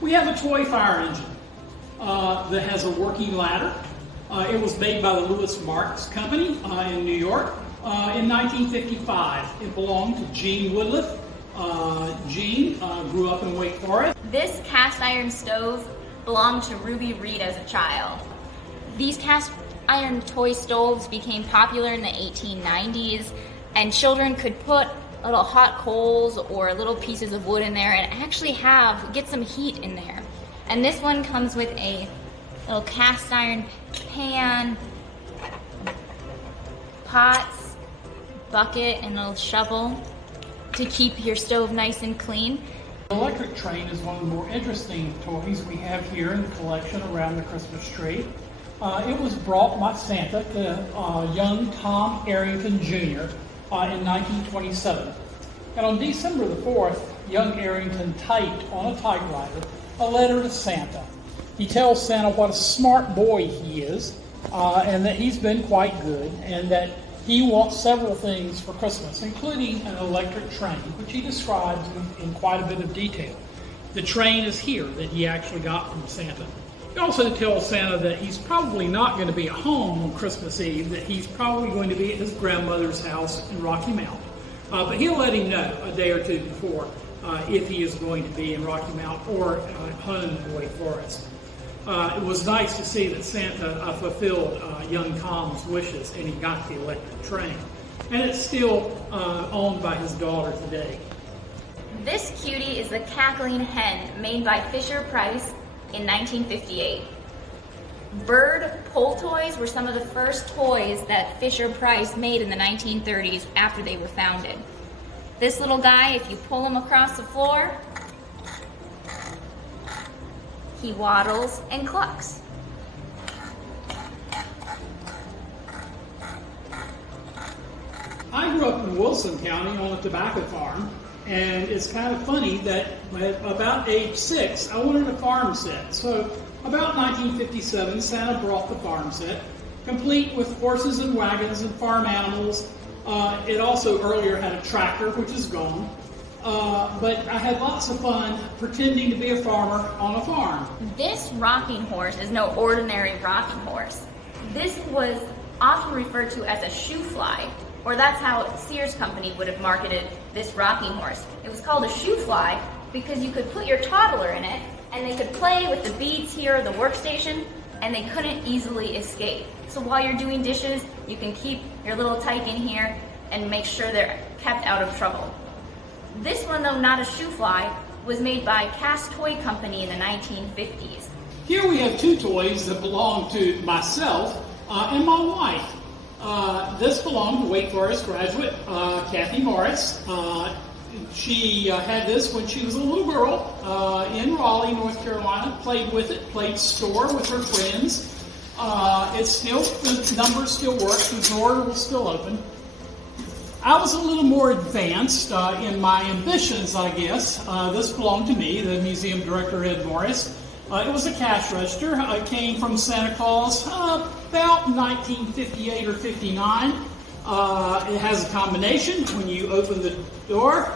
We have a toy fire engine that has a working ladder. It was made by the Lewis Marks Company in New York in 1955. It belonged to Gene Woodliff. Gene grew up in Wake Forest. This cast iron stove belonged to Ruby Reed as a child. These cast iron toy stoves became popular in the 1890s, and children could put little hot coals or little pieces of wood in there and actually get some heat in there. And this one comes with a little cast iron pan, pots, bucket, and a little shovel to keep your stove nice and clean. The electric train is one of the more interesting toys we have here in the collection around the Christmas tree. It was brought by Santa to young Tom Arrington Jr. In 1927. And on December the 4th, young Arrington typed on a typewriter a letter to Santa. He tells Santa what a smart boy he is, and that he's been quite good, and that he wants several things for Christmas, including an electric train, which he describes in quite a bit of detail. The train is here that he actually got from Santa. He also tells Santa that he's probably not going to be at home on Christmas Eve, that he's probably going to be at his grandmother's house in Rocky Mount. But he'll let him know a day or two before if he is going to be in Rocky Mount or home in Wake Forest. It was nice to see that Santa fulfilled young Tom's wishes and he got the electric train. And it's still owned by his daughter today. This cutie is the cackling hen made by Fisher-Price in 1958. Bird pull toys were some of the first toys that Fisher-Price made in the 1930s after they were founded. This little guy, if you pull him across the floor, he waddles and clucks. I grew up in Wilson County on a tobacco farm, and it's kind of funny that at about age 6, I wanted a farm set. So about 1957, Santa brought the farm set, complete with horses and wagons and farm animals. It also earlier had a tractor, which is gone. But I had lots of fun pretending to be a farmer on a farm. This rocking horse is no ordinary rocking horse. This was often referred to as a shoe fly, or that's how Sears Company would have marketed this rocking horse. It was called a shoe fly because you could put your toddler in it and they could play with the beads here at the workstation and they couldn't easily escape. So while you're doing dishes, you can keep your little tyke in here and make sure they're kept out of trouble. This one, though not a shoe fly, was made by Cast Toy Company in the 1950s. Here we have two toys that belong to myself and my wife. This belonged to Wake Forest graduate Kathy Morris. She had this when she was a little girl in Raleigh, North Carolina, played with it, played store with her friends. The numbers still work, the drawer was still open. I was a little more advanced in my ambitions, I guess. This belonged to me, the museum director, Ed Morris. It was a cash register. It came from Santa Claus about 1958 or 59. It has a combination. When you open the door,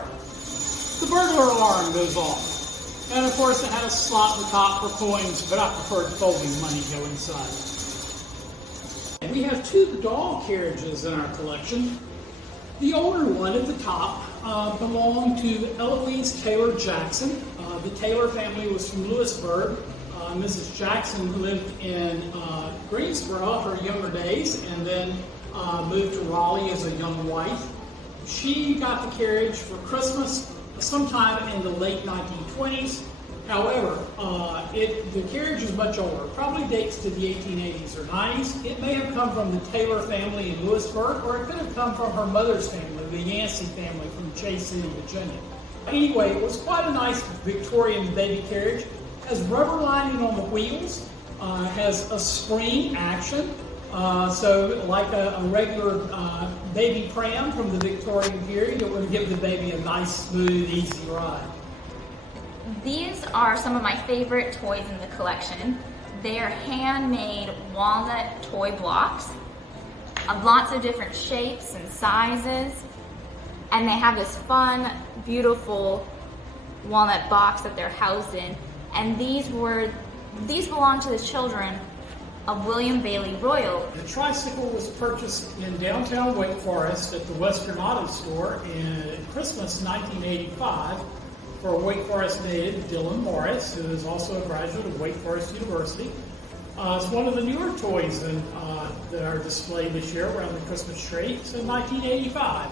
the burglar alarm goes off. And of course it had a slot in the top for coins, but I preferred folding money go inside. And we have two doll carriages in our collection. The older one at the top belonged to Eloise Taylor Jackson. The Taylor family was from Lewisburg. Mrs. Jackson lived in Greensboro her younger days and then moved to Raleigh as a young wife. She got the carriage for Christmas sometime in the late 1920s. However, the carriage is much older. It probably dates to the 1880s or 90s. It may have come from the Taylor family in Lewisburg, or it could have come from her mother's family, the Yancey family from Chase City, Virginia. Anyway, it was quite a nice Victorian baby carriage. It has rubber lining on the wheels, has a spring action, so like a regular baby pram from the Victorian period, it would give the baby a nice, smooth, easy ride. These are some of my favorite toys in the collection. They are handmade walnut toy blocks of lots of different shapes and sizes. And they have this fun, beautiful walnut box that they're housed in. and these belong to the children of William Bailey Royal. The tricycle was purchased in downtown Wake Forest at the Western Auto Store in Christmas 1985 for Wake Forest native Dylan Morris, who is also a graduate of Wake Forest University. It's one of the newer toys that are displayed this year around the Christmas tree. It's in 1985.